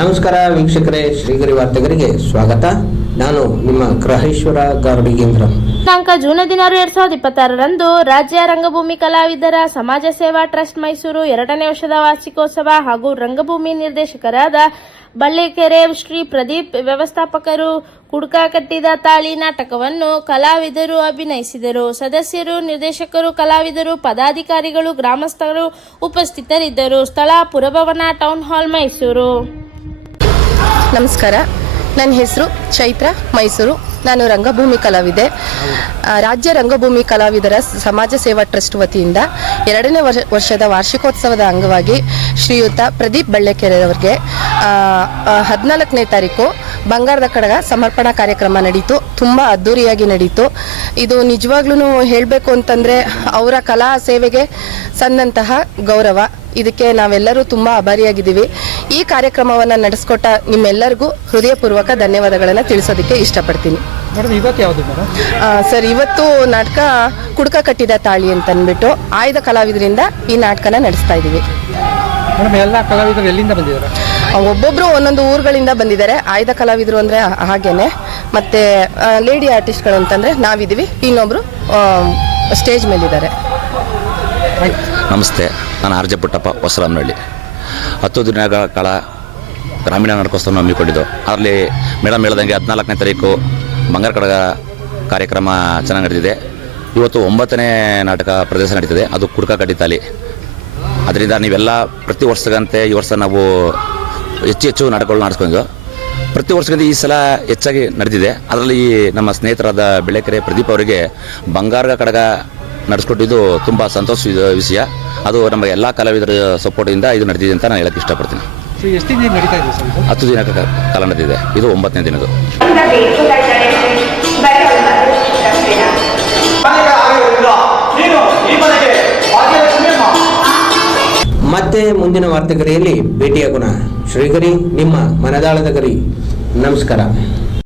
ನಮಸ್ಕಾರ ವೀಕ್ಷಕರೇ, ಶ್ರೀಗರಿ ವಾರ್ತೆಗರಿಗೆ ಸ್ವಾಗತ. ನಾನು ನಿಮ್ಮ ಗ್ರಹೇಶ್ವರ ಗಾರ್ಡಿಗೇಂದ್ರ. ದಿನಾಂಕ ಜೂನ್ 16, 2026ರಂದು ರಾಜ್ಯ ರಂಗಭೂಮಿ ಕಲಾವಿದರ ಸಮಾಜ ಸೇವಾ ಟ್ರಸ್ಟ್ ಮೈಸೂರು 2ನೇ ವರ್ಷದ ವಾರ್ಷಿಕೋತ್ಸವ ಹಾಗೂ ರಂಗಭೂಮಿ ನಿರ್ದೇಶಕರಾದ ಬಳ್ಳಿಕೆರೆ ಶ್ರೀ ಪ್ರದೀಪ್ ವ್ಯವಸ್ಥಾಪಕರು ಕುಡ್ಕ ಕಟ್ಟಿದ ತಾಳಿ ನಾಟಕವನ್ನು ಕಲಾವಿದರು ಅಭಿನಯಿಸಿದರು. ಸದಸ್ಯರು, ನಿರ್ದೇಶಕರು, ಕಲಾವಿದರು, ಪದಾಧಿಕಾರಿಗಳು, ಗ್ರಾಮಸ್ಥರು ಉಪಸ್ಥಿತರಿದ್ದರು. ಸ್ಥಳ ಪುರಭವನ ಟೌನ್ ಹಾಲ್ ಮೈಸೂರು. ನಮಸ್ಕಾರ, ನನ್ನ ಹೆಸರು ಚೈತ್ರ ಮೈಸೂರು. ನಾನು ರಂಗಭೂಮಿ ಕಲಾವಿದೆ. ರಾಜ್ಯ ರಂಗಭೂಮಿ ಕಲಾವಿದರ ಸಮಾಜ ಸೇವಾ ಟ್ರಸ್ಟ್ ವತಿಯಿಂದ 2ನೇ ವರ್ಷದ ವಾರ್ಷಿಕೋತ್ಸವದ ಅಂಗವಾಗಿ ಶ್ರೀಯುತ ಪ್ರದೀಪ್ ಬಳ್ಳಿಕೆರೆಯವರಿಗೆ 14ನೇ ತಾರೀಕು ಬಂಗಾರದ ಕಡಗ ಸಮರ್ಪಣಾ ಕಾರ್ಯಕ್ರಮ ನಡೀತು. ತುಂಬ ಅದ್ಧೂರಿಯಾಗಿ ನಡೀತು. ಇದು ನಿಜವಾಗ್ಲೂ ಹೇಳಬೇಕು ಅಂತಂದರೆ ಅವರ ಕಲಾ ಸೇವೆಗೆ ಸಂದಂತಹ ಗೌರವ. ಇದಕ್ಕೆ ನಾವೆಲ್ಲರೂ ತುಂಬ ಆಭಾರಿಯಾಗಿದ್ದೀವಿ. ಈ ಕಾರ್ಯಕ್ರಮವನ್ನು ನಡೆಸ್ಕೊಟ್ಟ ನಿಮ್ಮೆಲ್ಲರಿಗೂ ಹೃದಯಪೂರ್ವಕ ಧನ್ಯವಾದಗಳನ್ನು ತಿಳಿಸೋದಕ್ಕೆ ಇಷ್ಟಪಡ್ತೀನಿ. ಸರ್, ಇವತ್ತು ನಾಟಕ ಕುಡ್ಕ ಕಟ್ಟಿದ ತಾಳಿ ಅಂತ ಅಂದ್ಬಿಟ್ಟು ಆಯ್ದ ಕಲಾವಿದರಿಂದ ಈ ನಾಟಕನ ನಡೆಸ್ತಾ ಇದ್ದೀವಿ. ಎಲ್ಲ ಕಲಾವಿದರು ಎಲ್ಲಿಂದ ಬಂದಿದ್ದಾರೆ? ಒಬ್ಬೊಬ್ರು ಒಂದೊಂದು ಊರುಗಳಿಂದ ಬಂದಿದ್ದಾರೆ. ಆಯ್ದ ಕಲಾವಿದರು ಅಂದರೆ ಹಾಗೇನೆ, ಮತ್ತು ಲೇಡಿ ಆರ್ಟಿಸ್ಟ್ಗಳು ಅಂತಂದರೆ ನಾವಿದ್ದೀವಿ, ಇನ್ನೊಬ್ಬರು ಸ್ಟೇಜ್ ಮೇಲಿದ್ದಾರೆ. ನಮಸ್ತೆ, ನಾನು ಆರ್ ಜೆ ಪುಟ್ಟಪ್ಪ, ಹೊಸರಾಮನಹಳ್ಳಿ. 10 ದಿನಗಳ ಕಾಲ ಗ್ರಾಮೀಣ ನಾಟಕೋತ್ಸವ ಹಮ್ಮಿಕೊಂಡಿದ್ದು. ಅದರಲ್ಲಿ ಮೇಡಮ್ ಹೇಳ್ದಂಗೆ 14ನೇ ತಾರೀಕು ಬಂಗಾರ ಕಡಗ ಕಾರ್ಯಕ್ರಮ ಚೆನ್ನಾಗಿ ನಡೆದಿದೆ. ಇವತ್ತು 9ನೇ ನಾಟಕ ಪ್ರದರ್ಶನ ನಡೀತದೆ, ಅದು ಕುಡ್ಕ ಕಟ್ಟಿತಾಲಿ. ಅದರಿಂದ ನೀವೆಲ್ಲ ಪ್ರತಿ ವರ್ಷದಂತೆ ಈ ವರ್ಷ ನಾವು ಹೆಚ್ಚು ನಾಟಕಗಳು ನಡೆಸ್ಕೊಂಡು ಪ್ರತಿ ವರ್ಷಕ್ಕಿಂತ ಈ ಸಲ ಹೆಚ್ಚಾಗಿ ನಡೆದಿದೆ. ಅದರಲ್ಲಿ ನಮ್ಮ ಸ್ನೇಹಿತರಾದ ಬೆಳ್ಳಿಕೆರೆ ಪ್ರದೀಪ್ ಅವರಿಗೆ ಬಂಗಾರ ಕಡಗ ನಡೆಸ್ಕೊಟ್ಟಿದ್ದು ತುಂಬ ಸಂತೋಷ ವಿಷಯ. ಅದು ನಮ್ಮ ಎಲ್ಲ ಕಲಾವಿದರ ಸಪೋರ್ಟಿಂದ ಇದು ನಡೆದಿದೆ ಅಂತ ನಾನು ಹೇಳಕ್ಕೆ ಇಷ್ಟಪಡ್ತೀನಿ. 10 ದಿನ ಕಾಲ ನಡೆದಿದೆ. ಇದು 9ನೇ ದಿನದ್ದು. ಮತ್ತೆ ಮುಂದಿನ ವಾರ್ತೆಗರಿಯಲ್ಲಿ ಭೇಟಿಯಾಗೋಣ. ಶ್ರೀಗರಿ, ನಿಮ್ಮ ಮನದಾಳದ ಗರಿ. ನಮಸ್ಕಾರ.